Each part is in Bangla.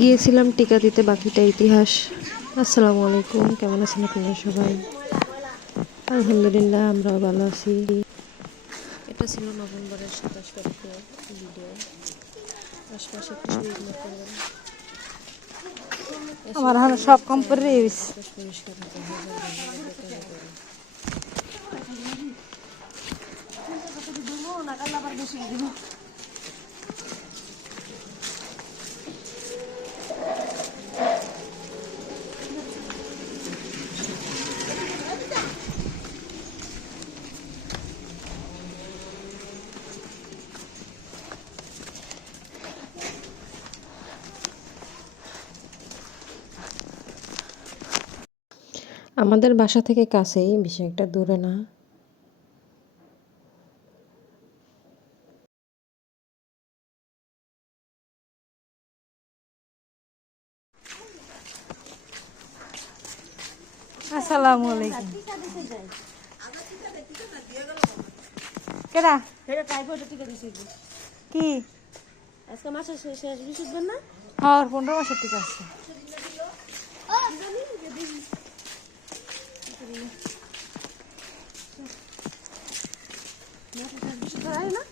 গিয়েছিলাম টিকা দিতে, বাকিটা ইতিহাস। আসসালামু আলাইকুম, কেমন আছেন আপনারা সবাই? আলহামদুলিল্লাহ, আমরাও ভালো আছি। এটা ছিল নভেম্বরের 27 তারিখের ভিডিও। আশপাশে একটু ইগনোর করবেন। আমার এখন সব কমপ্লিট। আশপাশ পরিষ্কার হতে হয়। আমাদের বাসা থেকে কাছেই, বেশি একটা দূরে না। আসসালামু আলাইকুম। কেডা এটা টাইফয়েডের টিকা দিছি কি? আজকে মাসের শেষ বিশুদ্ধবেন না? হ্যাঁ, 15 মাসের টিকা আছে।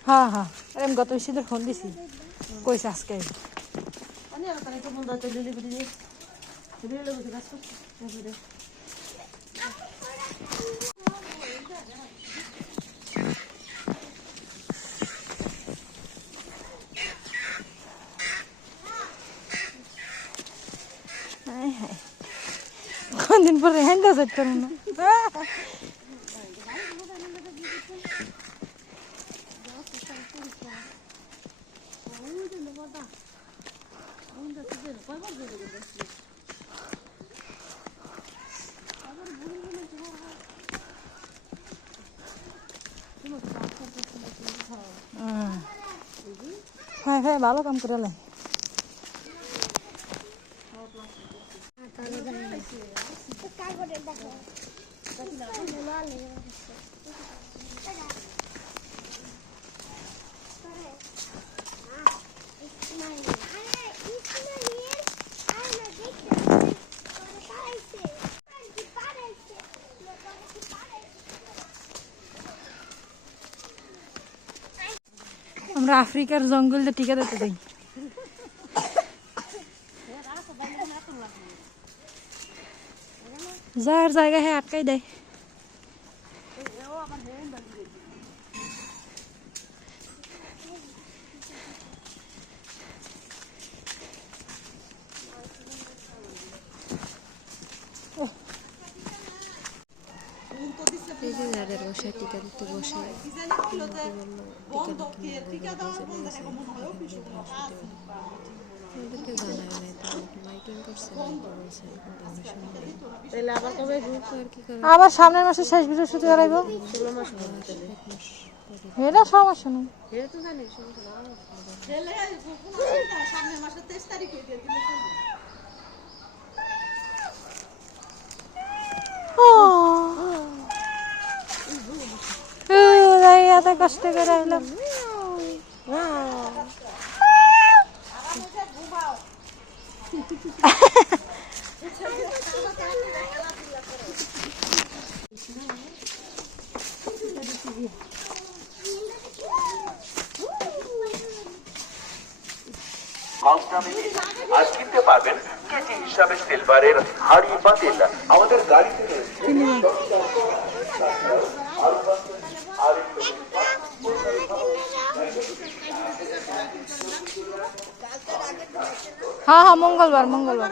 হ্যাঁ হ্যাঁ, আমি গত ঈদের ফোন দিছি, কইছে আজকে। আমি আর তাই তো বন্ধ তো লিলি বিলি লিলি বিলি কাজ করছি। কোনদিন পরে হ্যান্ডা সেট করুন না। হ্যাঁ হ্যাঁ, ভালো কাম করে লাই। আমরা আফ্রিকার জঙ্গলে টিকা দিতে যাই। যার জায়গায় হ্যাঁ আটকাই দেয়। এই যে যাদের বসে টিকা দিতে বসে, ওদেরকে জানায় নাই তো, মাইকিং করছে, বলছে তাহলে আবার কবে আর কি করে। আবার সামনের মাসে শেষ বৃহস্পতিবার আইব। 16 মাস হবে তাহলে। এটা সমস্যা নেই। এটা তো জানি সমস্যা না। ছেলে সামনের মাসের 23 তারিখ হইতে দিলে এত কষ্ট করে আইলাম। আজ কিনতে পারবেন কেজি হিসাবে সিলভারের হাড়ি পাতিল আমাদের গাড়িতে হ্যাঁ হ্যাঁ, মঙ্গলবার মঙ্গলবার।